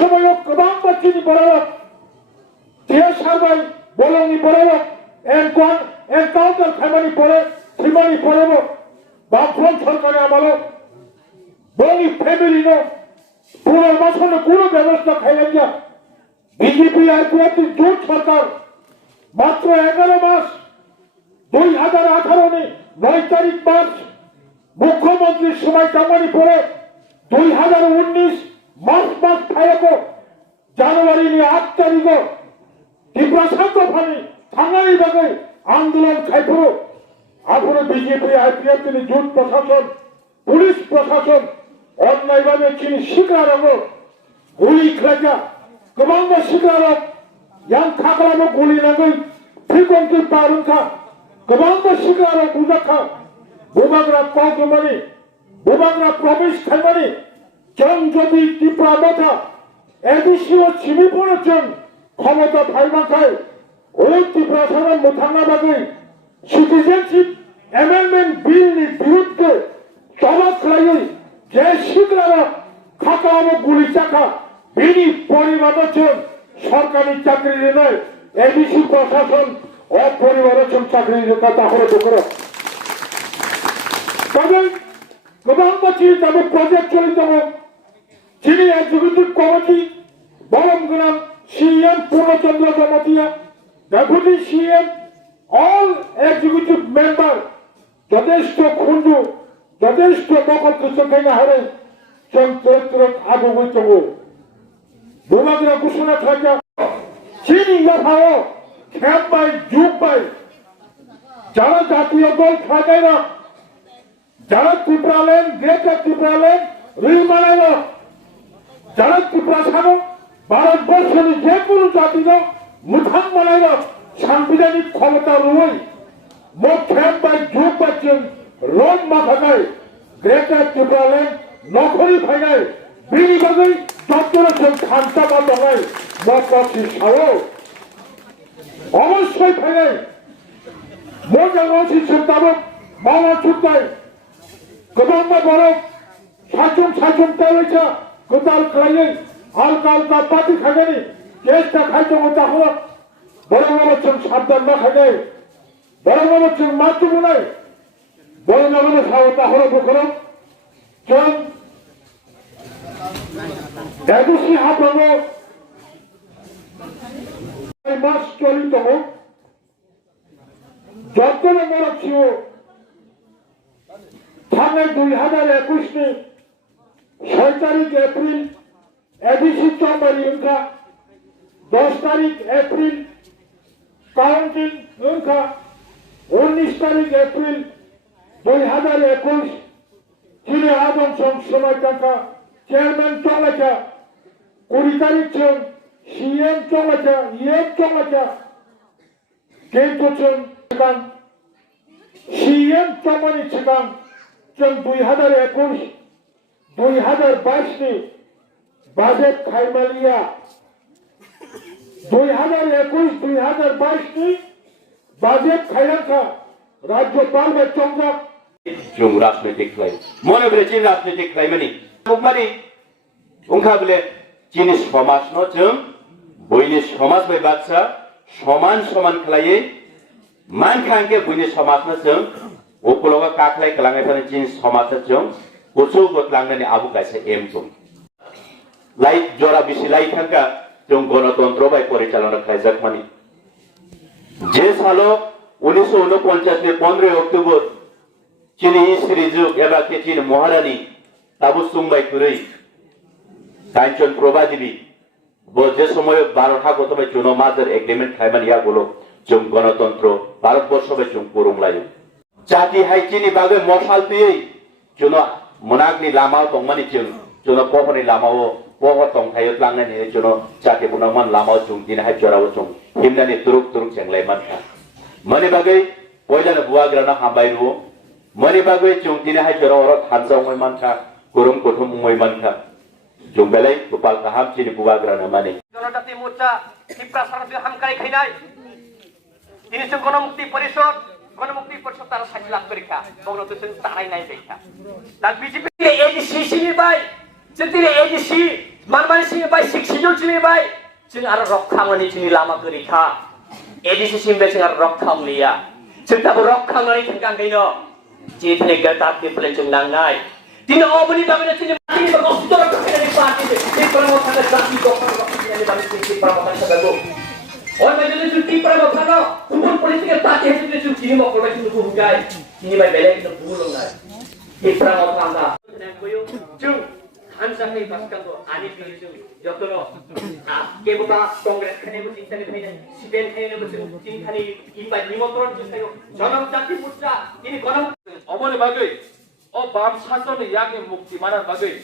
समाव गोबां बाथ्रानि बराबक सारबाय बलंनि बराबक एनकाउंटार खामानि पड़े सीमानि पड़ेबो बामफ्रम सरकार आमालो बंनि फैमिली नो पुनर्बासन कोनो व्यवस्था खाइलेन जा बीजेपी आरपीएफ की जूट सरकार मात्र 11 मास 2018 में 9 तारीख मार्च मुख्यमंत्री समय कामानी पड़े 2019 मार्च मास थायको जनवरी में 8 तारीख को त्रिपुरा फानी थांनाय बागै आंदोलन खायफोरो आफोरो बीजेपी आरपीएफ की जूट प्रशासन पुलिस प्रशासन अन्याय भावे चिनी शिखरानो गुली खाजा गोबां शिखरानो यां खाग्रानो गुली नाङै फ्रिकन्टि पारुंखा गोबां शिखरानो बुजाखा बुबाग्रा कौगमानि बुबाग्रा प्रवेश खायमानि जों जुदि त्रिपुरा मथा एडिसिओ सिमिफोर जों क्षमता फायबाथाय ओइ त्रिपुरा सारा मोथांना बागै सिटिजेनशिप एमेंडमेंट बिल नि विरुद्धে सभा खालायै जे शिखरानो खाग्रानो गुली चाखा बिनि परिवार जों सरकारी चाकरी लेनाय एडिसि प्रशासन और परिवार जों चाकरी लेखा ताहरे दखरो तবে गोबां बाथ्रा दाबो प्रजेक्ट चलित दङ जिनि एग्जिकिउटिव कमिटि बरम गोनां सीएम पूर्णचंद्र दमातिया डेपुटी सीएम ऑल एग्जिकिउटिव मेंबर যথেষ্ট खुंजु যথেষ্ট दखल गोसोखायनो हादों जों तुरत आगुबै दङ बुमाग्रा घोषणा थाया चीनी लाफाओ खेबबाय जुगबाय যারা জাতীয় দল থাকায় না যারা ত্রিপুরাল্যান্ড গ্রেটার ত্রিপুরাল্যান্ড রিমালায় যারা ত্রিপুরা ছাড়ো ভারতবর্ষের যে কোনো জাতির মুঠাম মালায় সাংবিধানিক ক্ষমতা রুই মুখ খেববাই जुगबाय রোড মাথায় গ্রেটার ত্রিপুরাল্যান্ড নখরি ফাইনায় বিনি বাগৈ যতটা जों খান্তা বা দঙাই মকসি সাও অবশ্যই ফাইনায় मोजाङै सिस्टेम मावना छुट्टाय गोबां बरफ सायसुम तावैसा गोदाल खालायै आलका आलका पार्टी खायनायनि केसटा खायदङ दाहो बरङाबो जों साबधान मा खायनाय बरङाबो जों मा तुमुनाय बरङाबो साव दाहो बखरो जों एडिसि हाब्रङो मास चलि दङ যতনে মরছিও থানে 2021 নে 6 তারিখ এপ্রিল এডিসি চম্বারি উনকা 10 তারিখ এপ্রিল কাউন্টিং উনকা 19 তারিখ এপ্রিল 2021 চিনে আদম সময় টাকা চেয়ারম্যান চলাচা 20 তারিখ জন সিএম চলাচা ইএম চলাচা কিন্তু জন सीएम चमनी सिगां जों 2021 2022 नि बाजेट खायमालिया 2021 2022 नि बाजेट खायलांखा राज्यपाल में चंगा जों राजनीतिक खालाय मने बले चिन राजनीतिक खालायमानि मुखमानि उनखा बले चिनि समाज न जों बयनि समाज बाय बादसा समान समान खालायै मान खांके बुनि समाज न जों उपलगा काखलाय कलांगाय थानाय चिन समाज जों गोसो गतलांनानै आबु गायसे एम जों लाइट जरा बिसि लाइट थांका जों गणतंत्र बाय परिचालना खायजाकमानि जे सालो 1949 नि 15 अक्टोबर चिनि श्रीजुग एबा केचिन महारानी ताबु सुंबाय कुरै कांचन प्रभा देवी बो जे समय 12 था गतबाय जुनो माजर एग्रीमेंट खायमानि यागुलो जों गणतंत्र भारतवर्ष में जों पुरुंलायो जाति हाइचिनि बागै मसाल पियै जुनो मोनागनि लामा दंमानि जुनो पहरनि लामाओ पहर दंखायो लांनानै जुनो जाति बुनामान लामा जों दिनहाय जराव जों हिमनानि तुरुक जेंलाय मानखा मनि बागै बयजानो बुवाग्राना हाबायरु मनि बागै जों दिनहाय जराव थानजावमै मानखा गुरुम गथुमै मानखा जों बेलाय गोपाल गाहाम चिनि बुवाग्राना माने जनजाति मोर्चा त्रिपुरा सरकार हामकाय खैनाय ini sung gণমুক্তি পরিষদ তারা 60 লাখ পরীক্ষা বগলো তো সং তারাই নাই দেখা তার বিজেপি এডিসি সিনি বাই যেতিরে এডিসি মানমানি সিনি বাই 6 Sejauh sini baik, sing arah rokhang ni sini lama kerika. Edisi simbe sing arah rokhang liya. Sing tak rokhang ni tengkang kino. Ciri negatif di pelancong nangai. Tino obani kami na sini mati ni bagong sutor ka kaya ni pati. Di pramotan na dati ko pa ko ni bang sini pramotan sa gago. Or may dili suti pramotan no. Tungkol politika tati hindi ni suti mo ko ba sino hugay. Ini may belay ito bulong na. Di pramotan da. Jung 한상의 바스칸도 아니 비중 여터로 개보다 콩그레스 칸에부 진탄이 되는 시벤 해내부 진탄이 이빨 리모트론 주세요 전업 잡기 묻자 이니 건업 어머니 마그이 밤 사선의 양의 목지 만한 마그이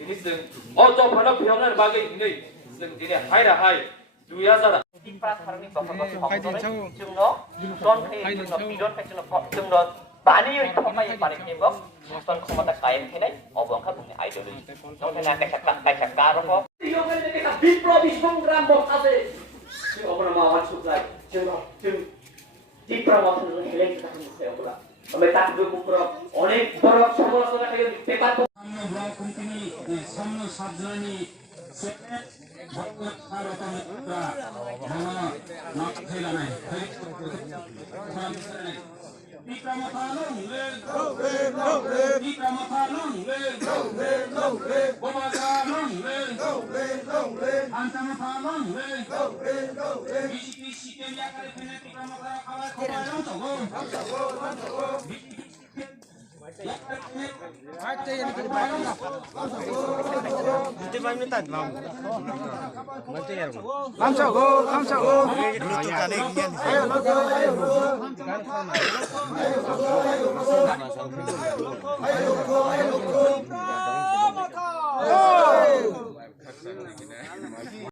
이니승 저 바로 병을 마그이 이니 승 이니 하이라 하이 두야사라 이빨 사람이 버퍼버스 버퍼버스 증거 돈 페이 증거 비돈 페이 증거 많이 이렇게 많이 빠르게 뭐 son không ada kain thế đấy, ông không punya ideologi. Ông thế nào cái chặt cá đó. Yêu cái này cái big pro big phong ram bot ase. Si ông nama awan suklai, chừng di pro itu hilang kita semua saya pula. Sampai tak dua pro, onek pro semua sudah kayak pepat. Samno blok kuntini, samno sabjani, sepe, bhakut sarotan putra, nama nak hilanai, Ikramathalong len, Ikramathalong len, Bobathalong len, Antamathalong len, Bisi-bisi kaya kali penet Ikramathalong kawal kawalang togong. Ayo,